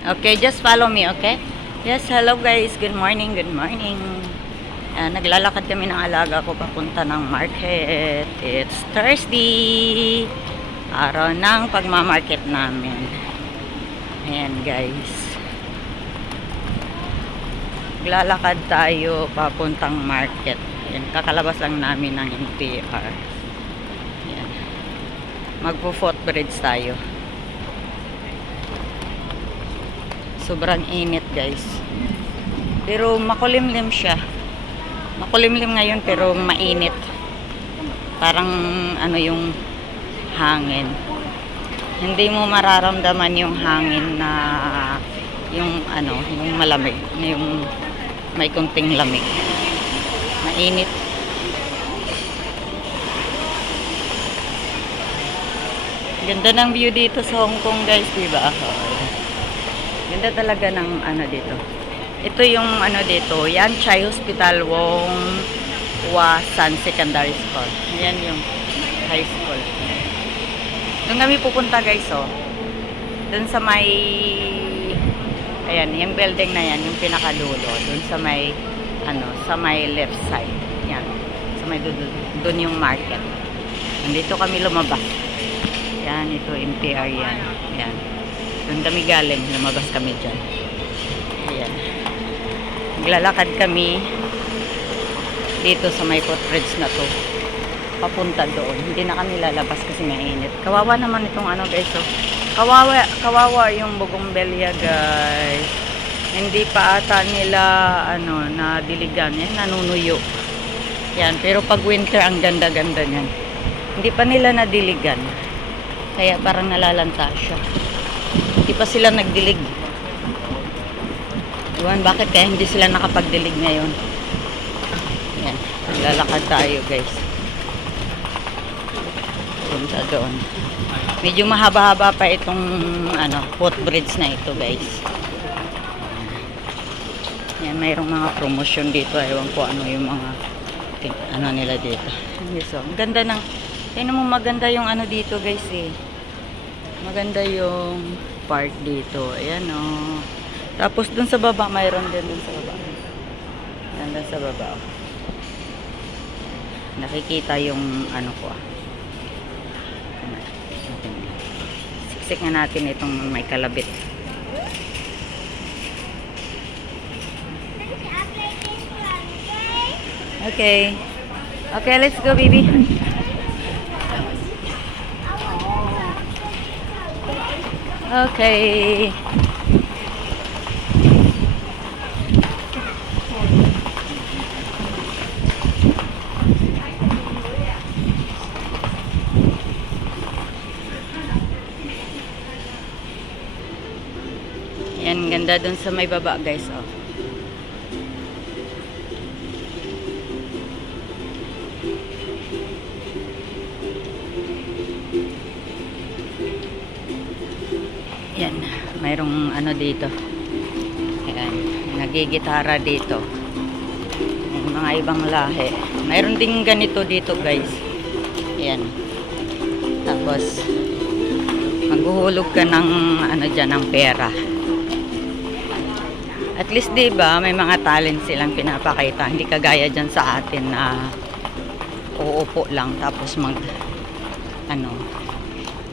Okay, just follow me, okay? Yes, hello guys. Good morning, good morning. Naglalakad kami ng alaga ko papunta ng market. It's Thursday. Araw ng pagmamarket namin. Ayan guys. Naglalakad tayo papuntang market. Ayan, kakalabas lang namin ng NTR. Ayan. Magpo-footbridge tayo. Sobrang init guys. Pero makulimlim siya. Makulimlim ngayon pero mainit. Parang ano yung hangin. Hindi mo mararamdaman yung hangin na yung ano, yung malamig, yung may kunting lamig. Mainit. Ganda ng view dito sa Hong Kong guys, diba? Ganda talaga ng ano dito. Ito yung ano dito, Yan Chai Hospital Wong Hua San Secondary School. Ayan yung high school. Doon kami pupunta guys, oh. Doon sa may, ayan, yung building na yan, yung pinakadulo. Doon sa may, ano, sa may left side. Yan. Sa may doon yung market. Nandito kami lumabas. Yan, ito MTR yan. Yan. Doon kami galing, lumabas kami dyan. Ayan. Naglalakad kami dito sa may footbridge na to. Papunta doon. Hindi na kami lalabas kasi mainit. Kawawa naman itong ano guys. So, kawawa yung Bougainvillea guys. Hindi pa ata nila ano, nadiligan. Yan, nanunuyo. Yan. Pero pag winter, ang ganda-ganda niyan. Hindi pa nila nadiligan. Kaya parang nalalanta siya. Hindi pa sila nagdilig. Iwan, bakit kaya hindi sila nakapagdilig ngayon? Yan, lalakad tayo guys. Punta doon. Medyo mahaba-haba pa itong ano, footbridge na ito guys. Yan, mayroong mga promotion dito. Ewan ko ano yung mga ano nila dito. So, ang ganda ng, tingnan mo maganda yung ano dito guys eh. Maganda yung park dito. Ayan o. Oh. Tapos dun sa baba, mayroon din dun sa baba. Ayan dun sa baba. Oh. Nakikita yung ano ko ah. Siksik nga natin itong may kalabit. Okay. Okay, let's go baby. Okay. Yan, ganda dun sa may baba guys, oh. Yan, mayroong ano dito. Ayan, nagigitara dito. May mga ibang lahi. Mayroon ding ganito dito guys. Ayan. Tapos, maghuhulog ka ng ano dyan, ng pera. At least diba, may mga talent silang pinapakita. Hindi kagaya dyan sa atin na uupo lang tapos mag ano,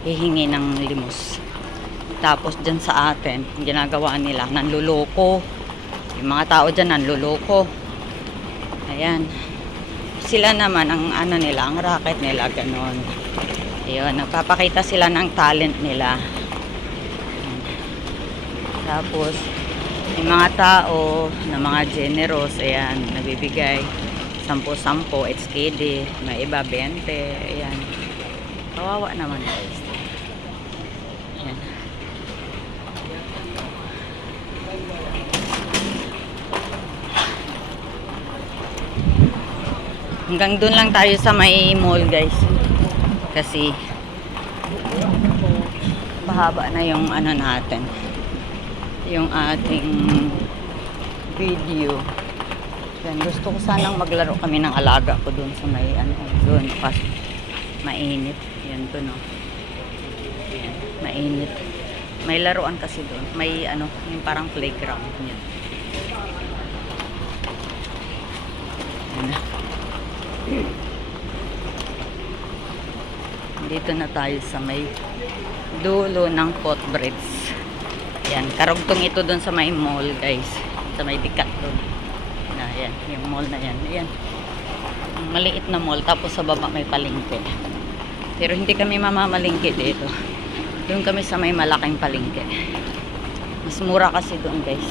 hihingi ng limos. Tapos dyan sa atin, ginagawa nila, nanluloko. Yung mga tao dyan, nanluloko. Ayan. Sila naman, ang ano nila, ang racket nila, ganon. Ayun, nagpapakita sila ng talent nila. Ayan. Tapos, yung mga tao na mga generous, ayan, nabibigay 10-10, it's KD, may iba 20, ayan. Kawawa naman guys. Ayan. Hanggang doon lang tayo sa may mall guys. Kasi mahaba na yung ano natin. Yung ating video. Yan, gusto ko sanang maglaro kami ng alaga ko doon sa may ano, doon kasi mainit. Yan to no. Yan, mainit. May laruan kasi doon. May ano, yung parang playground niya. Ayan. Dito na tayo sa may dulo ng footbridge. Yan, karugtong ito doon sa may mall, guys. Sa may Dikat doon. Yan, yung mall na yan. Ayan. Maliit na mall, tapos sa baba may palengke. Pero hindi kami mamamalingke dito. Doon kami sa may malaking palengke. Mas mura kasi doon, guys.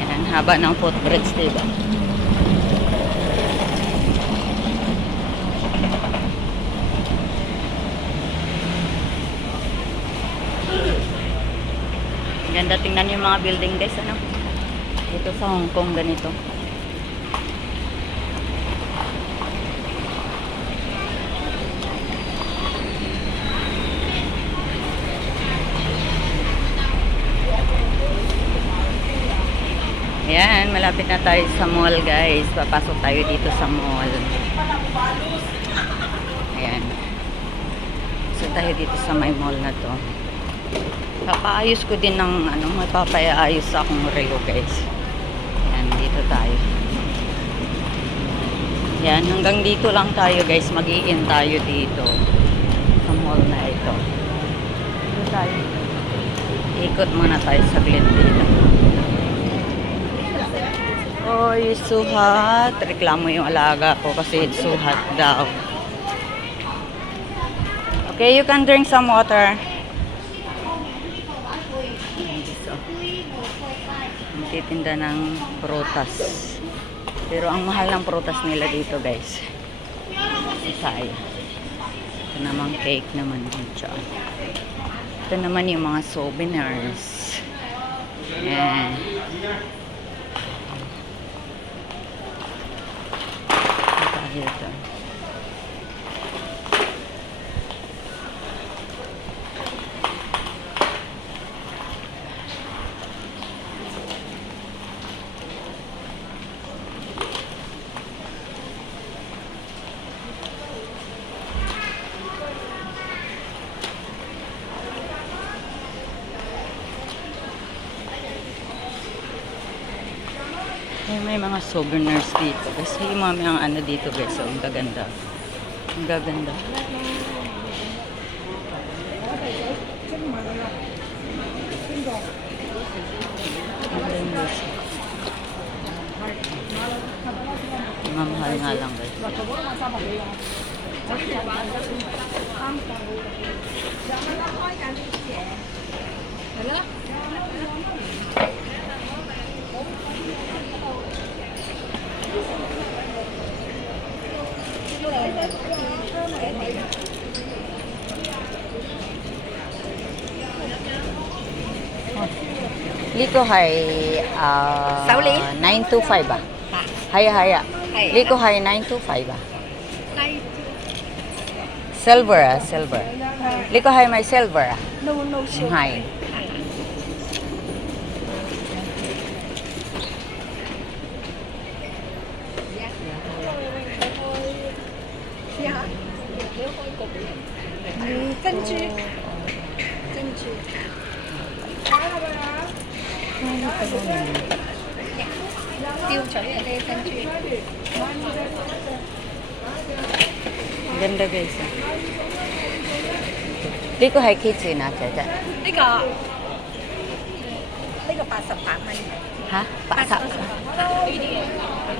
Yan, haba ng footbridge, diba? Ganda tingnan yung mga building, guys, ano? Dito sa Hong Kong ganito. Ayan, malapit na tayo sa mall, guys. Papasok tayo dito sa mall. Ayan. So tayo dito sa may mall na to. Papaayos ko din ng ano, magpapaayos akong relo, guys. Yan, dito tayo. Yan, hanggang dito lang tayo, guys. Mag-i-in tayo dito sa mall na ito. Dito tayo. Ikot muna tayo saglit dito. Oh, it's so hot. Reklamo yung alaga ko kasi it's so hot daw. Okay, you can drink some water. Titinda ng prutas. Pero ang mahal ng prutas nila dito, guys. Saya. Ito naman cake naman dito. Ito naman yung mga souvenirs. Ayan. Ito. May mga souvenirs dito. Kasi yung mga ano dito, guys. Ang gaganda. Ang gaganda. Mamahal nga lang, guys. Liko hay 925 ba? Haya haya. Liko hay 925 ba? Silver ah, silver. Liko hay may silver ah. No, silver. Hay. Ganda, guys. Di ko hay kitchen na tata. 呢個88蚊， Ha? Paksa.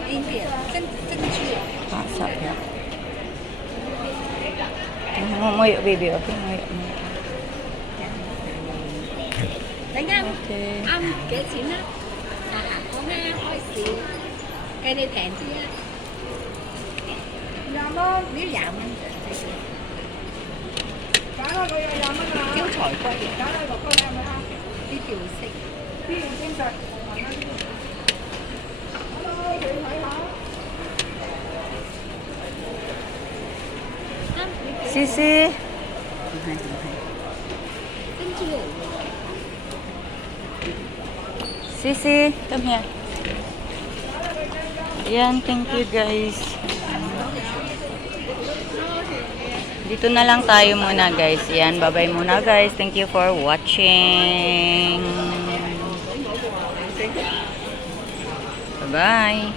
India 珍珠。 Paksa ya. Muyo, baby. Okay, muyo. 你啱 Okay. 啱幾錢啦？我啱開市，計你平啲啊！20蚊，呢20蚊啫。揀下佢有20蚊啊！招財龜，揀下個龜係咪啊？呢條色，呢條精實，Hello，你睇下。謝謝。珍珠嚟嘅。Sisi, come here. Ayan, thank you guys. Dito na lang tayo muna guys. Ayan, bye-bye muna guys. Thank you for watching. Bye-bye.